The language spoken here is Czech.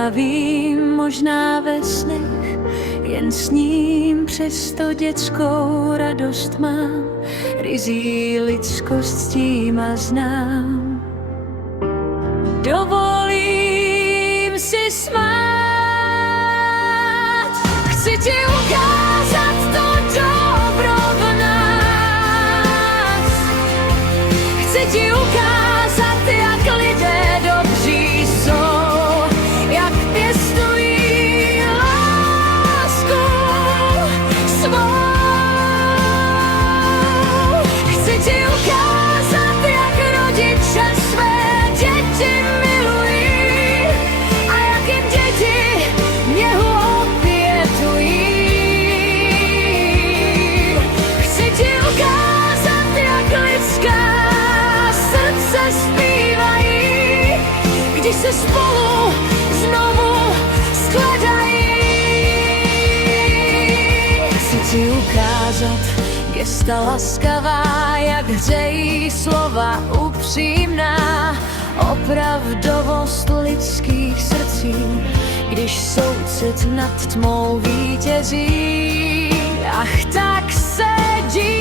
Já vím, možná ve snech, jen s ním přesto dětskou radost mám, ryzí lidskost s tím a znám. Dovolím si smát, chci ti ukázat to dobro v nás. Chci ti ukázat, jak lidé dobří jsou, jak pěstují lásku svou. Chci ti ukázat, jak rodiče své děti milují a jak jim děti něhu opětují. Chci ti ukázat, jak lidská srdce zpívají, když se spolu znovu skladají. Chci ti ukázat gesta laskavá, jak hřejí slova upřímná, opravdovost lidských srdcí, když soucit nad tmou vítězí. Ach, tak se dívaj.